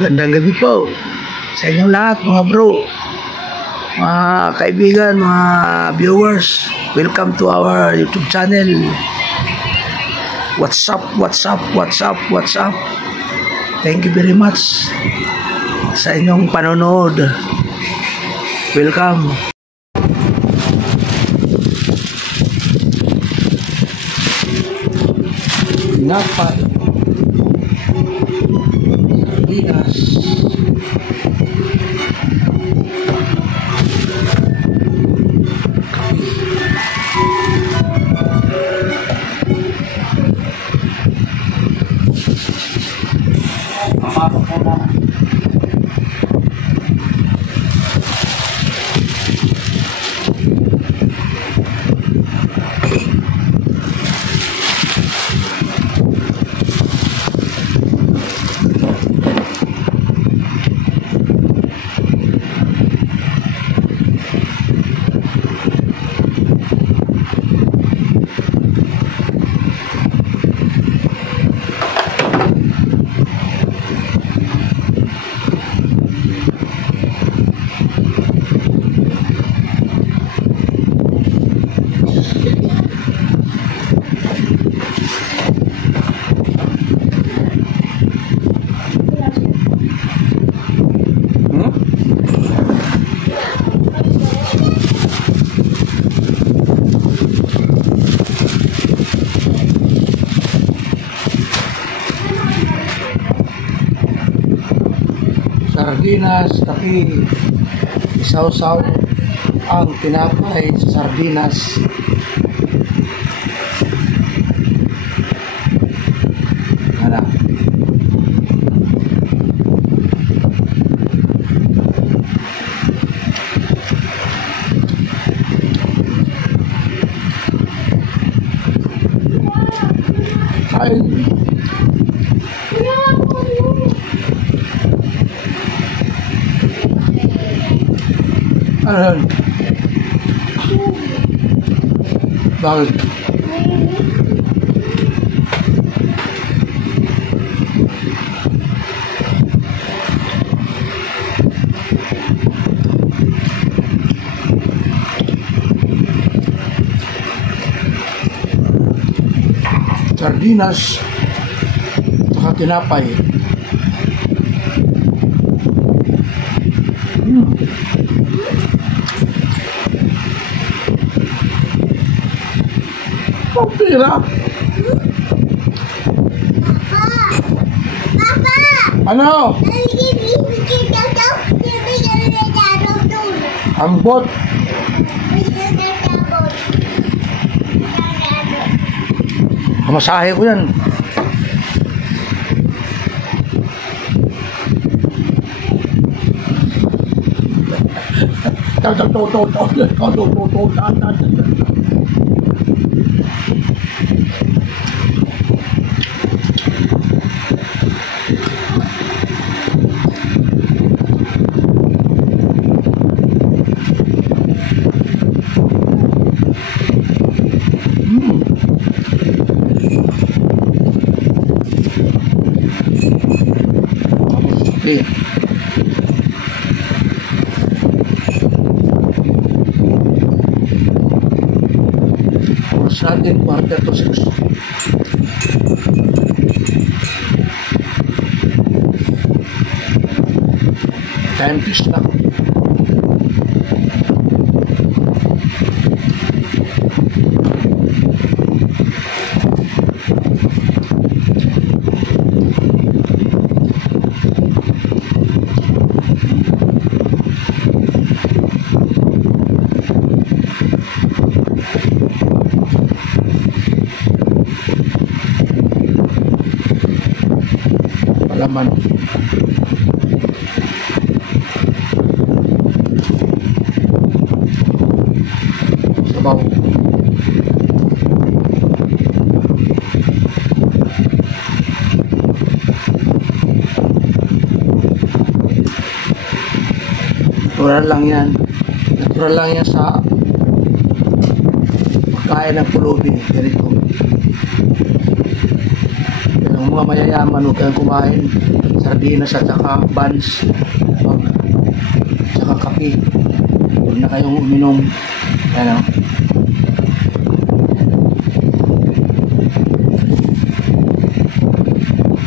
Gandang gabi po sa inyong lahat mga bro, mga kaibigan, mga viewers. Welcome to our YouTube channel. What's up, what's up, what's up, what's up. Thank you very much sa inyong panonood. Welcome. Dapat sardinas, papasok ko na. Sardinas, tapi isaw-saw ang tinapay sa sardinas. Ano? Ay! Ano? Bakit? Sardinas at tinapay. Pira. Papa! Ano? Ambot. Masahe ko yan. Oras natin, 4:06. Time piece lang. Palaman. Sabaw. Natural lang yan. Natural lang yan sa pagkain ng pulubi. Ganito. Yung mga mayayaman, huwag kayong kumain sardinas at saka buns, saka kape. Huwag na kayong uminom. Yan o.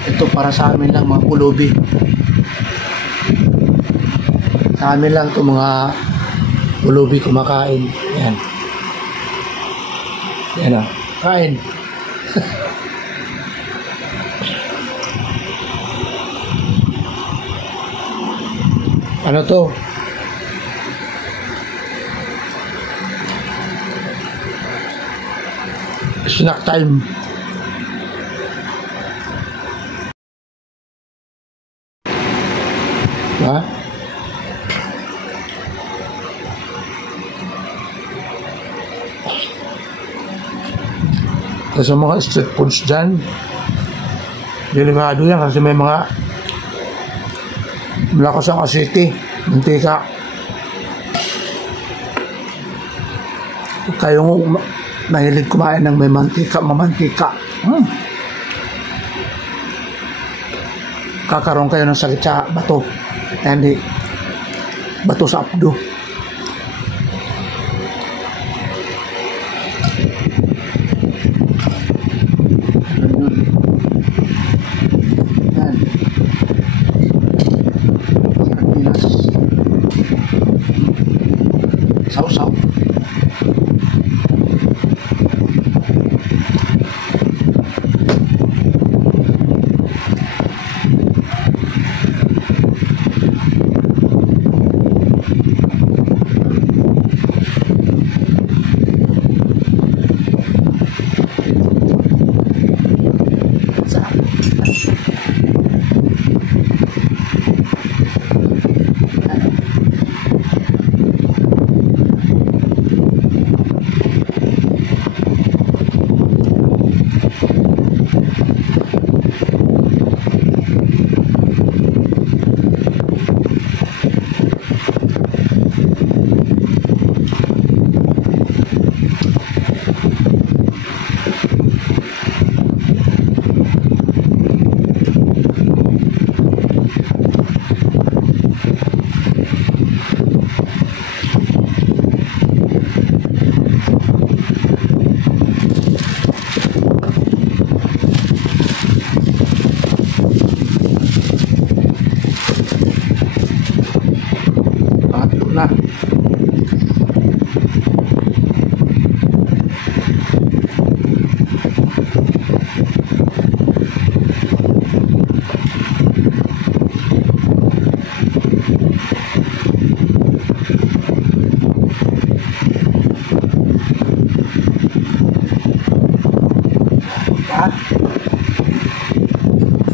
Ito para sa amin lang mga pulubi. Sa amin lang ito mga pulubi kumakain. Yan. Yan o. Kain. Ano to? Snack time. Ha? Kasi mga street foods dyan, delikado yan kasi may mga malakas ang asiti, mantika. Kayong mahilig kumain ng may mantika, mamantika. Kakaroon kayo ng sakit sa bato. Hindi, bato sa abdo. Sausaw. Na.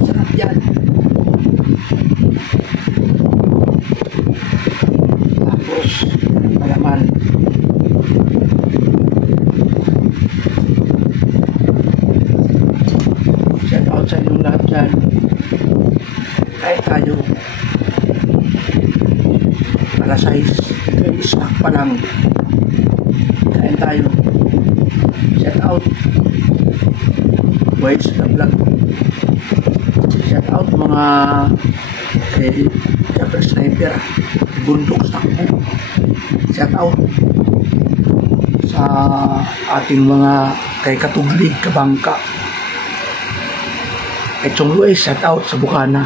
Sarap yan. Malaman. Shout out sa inyong lahat dyan. Kahit tayo alas 6 snack pa lang, kain tayo. Shout out Waits na vlog. Shout out mga Jabber Sniper, bundok sakpo. Shout out sa ating mga kay Katuglig, Kabangka, kay Chong Luis, shout out sa Bukana.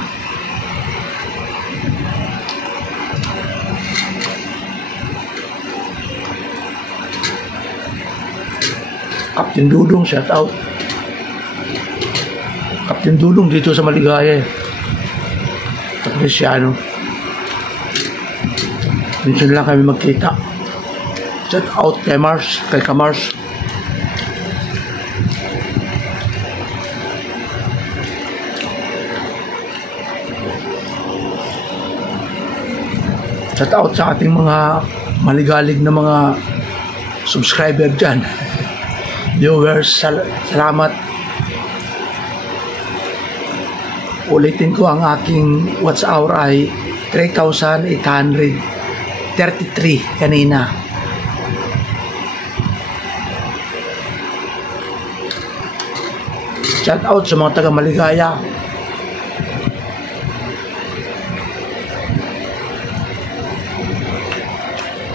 Captain Dudong, shout out. Captain Dudong dito sa Maligaya. Kristiano. Minsan lang kami magkita. Shout out kay Mars, kay Kamars. Shout out sa ating mga maligalig na mga subscriber dyan. Viewers, salamat. Ulitin ko ang aking watch hour ay 3,833 kanina. Shout out sa mga taga Maligaya.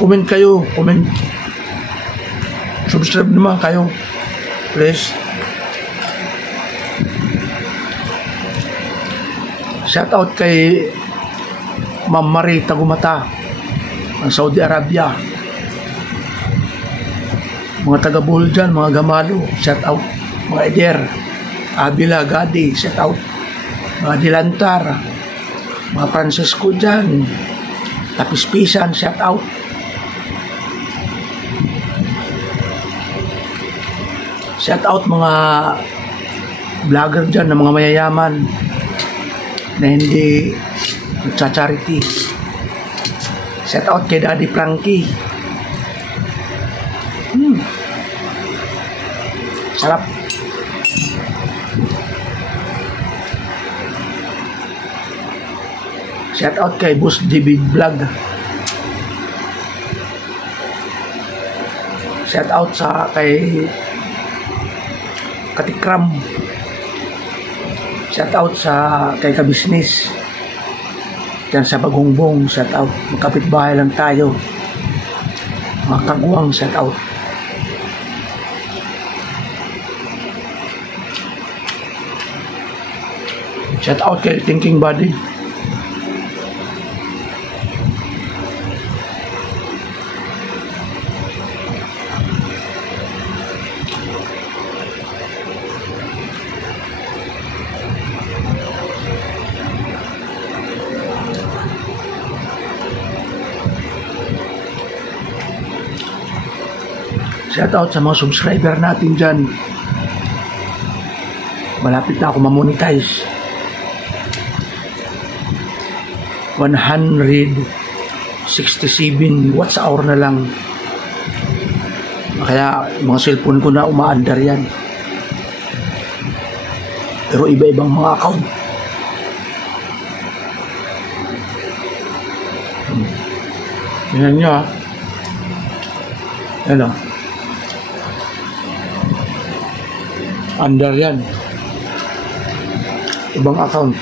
Comment kayo, comment. Subscribe naman kayo. Please. Shout out kay Ma'am Marie Tagumata ng Saudi Arabia. Mga taga Bohol dyan, mga Gamalo, shout out. Mga Eder, Abila Gadi, shout out. Mga Dilantar, mga Francisco dyan, Tapispisan, shout out. Shout out mga vlogger dyan na mga mayayaman na hindi nagcha-charity. Shout out kay Daddy Frankie. Sarap. Shout out kay Boss David Vlog. Shout out sa kay Katikram. Shout out sa kay Kabisnes. Diyan sa Bagongbong, shout out. Magkapitbahay lang tayo. Mga Kagwang, shout out. Shout out kay Thinking Body. Shout out sa mga subscriber natin dyan. Malapit na ako ma-monetize. 167 watts hour na lang. Kaya mga cellphone ko na umaandar yan. Pero iba-ibang mga account. Yan nyo ha. Yan o. Andar yan. Ibang account.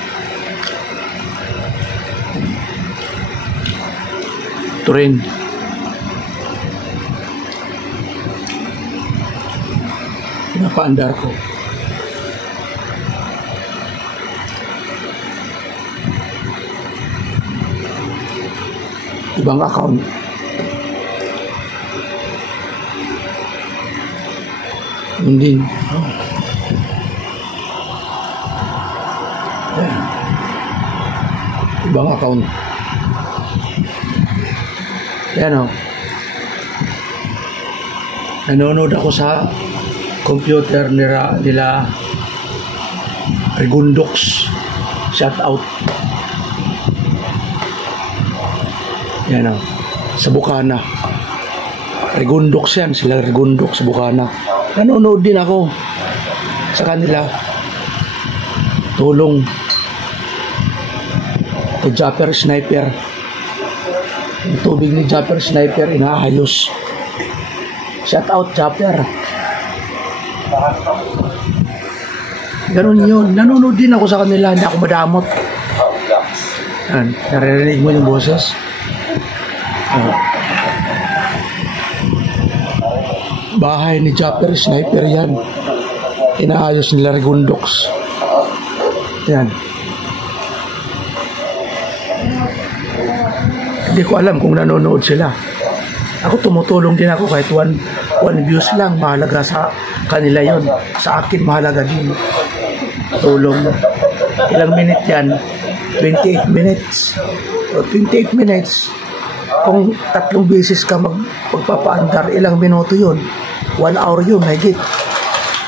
Ito rin. Pinapaandar ko. Ibang account. Yun din. Oh. Yan. Ibang account. Yan o. Nanonood ako sa computer nila Regundox. Shout out. Yan o. Sa Bukana. Regundox yan. Sila Regundox sa Bukana. Nanonood din ako sa kanila. Tulong. Kay Japper Sniper. Yung tubig ni Japper Sniper inaayos. Shout out Japper. Ganun yun. Nanonood din ako sa kanila. Hindi ako madamot. Yan. Naririnig mo yung boses. Bahay ni Japper Sniper yan. Inaayos nila Regundox. Yan. Hindi ko alam kung nanonood sila. Ako tumutulong din ako kahit one views lang. Mahalaga sa kanila yon. Sa akin mahalaga din. Tulong. Ilang minute yan? 28 minutes. O 28 minutes. Kung 3 beses ka magpapaandar, ilang minuto yun? 1 hour yun, higit.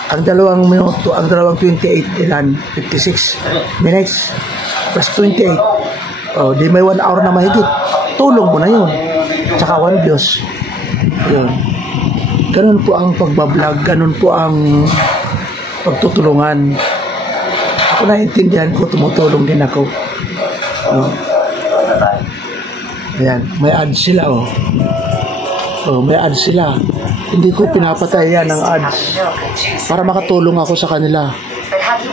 Ang 2 minuto, ang 28, ilan? 56 minutes. Plus 28. O, di may 1 hour na mahigit. Tulong mo na yun. Tsaka 1 views. Yun. Ganun po ang pagbablog. Ganun po ang pagtutulungan. Ako naiintindihan ko, tumutulong din ako. Ayan, may ads sila oh. Oh, may ads sila. Hindi ko pinapatay yan ng ads. Para makatulong ako sa kanila.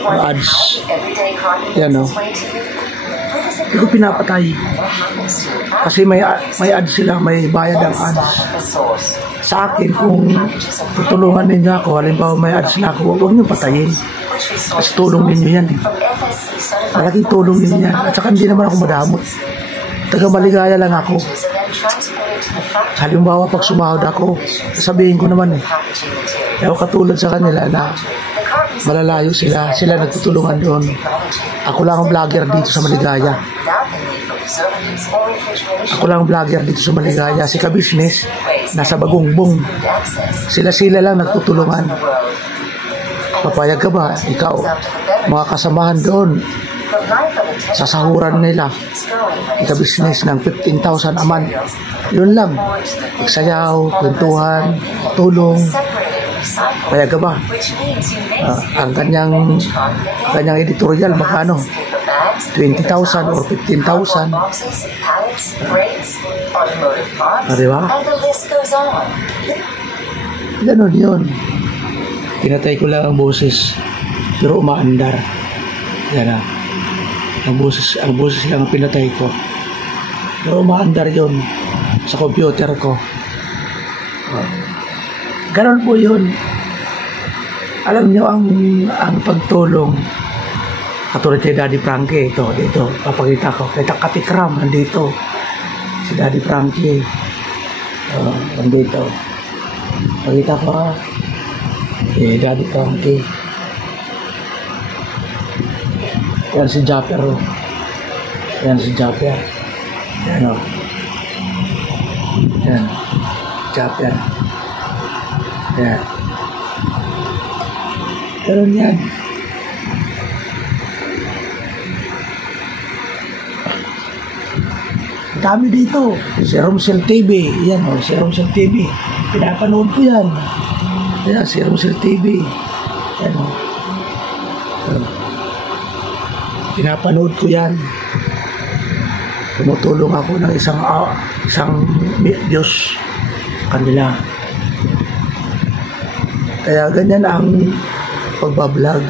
Ang ads. Yan oh. Hindi ko pinapatay. Kasi may ads sila, may bayad ang ads. Sa akin, kung tutulungan ninyo ako, halimbawa may ads na ako, huwag nyo patayin. Kasi tulong ninyo yan. Malaking tulong ninyo yan. At saka hindi naman ako madamot. Taga-maligaya lang ako. Halimbawa, pag sumahod ako, sabihin ko naman Ayaw katulad sa kanila na malalayo sila. Sila nagtutulungan doon. Ako lang ang vlogger dito sa Maligaya. Ako lang ang vlogger dito sa Maligaya. Si Ka-Business, nasa Bagongbong. Sila lang nagtutulungan. Papayag ka ba? Ikaw, mga kasamahan doon, sasahuran nila. Ka-Business ng 15,000 a month. Yun lang. Magsayaw, kwentuhan, tulong. Payag ka ba? Ang kanyang editorial, magkano? 20,000 or 15,000. Diba? Ganon yun. Pinatay ko lang ang boses, pero umaandar. Yan na. Ang boses lang ang pinatay ko. Pero umaandar yun sa computer ko. Ganon po yun. Alam nyo ang pagtulong. Katulad kay Daddy Frankie, dito, papakita ko. Kay Katikram, nandito. Si Daddy Frankie. Nandito. Pakita ko ha. Kay Daddy Frankie. Yan si Japper. Yan si Japper. Yan o. Yan. Japper. Yan. Karoon yan. Dami dito. Si Romsel TV. Yan o, si Romsel TV. Pinapanood ko yan. Yan, si Romsel TV. Yan o. Pinapanood ko yan. Tumutulong ako ng isang Diyos kanila. Kaya ganyan ang pagbablog.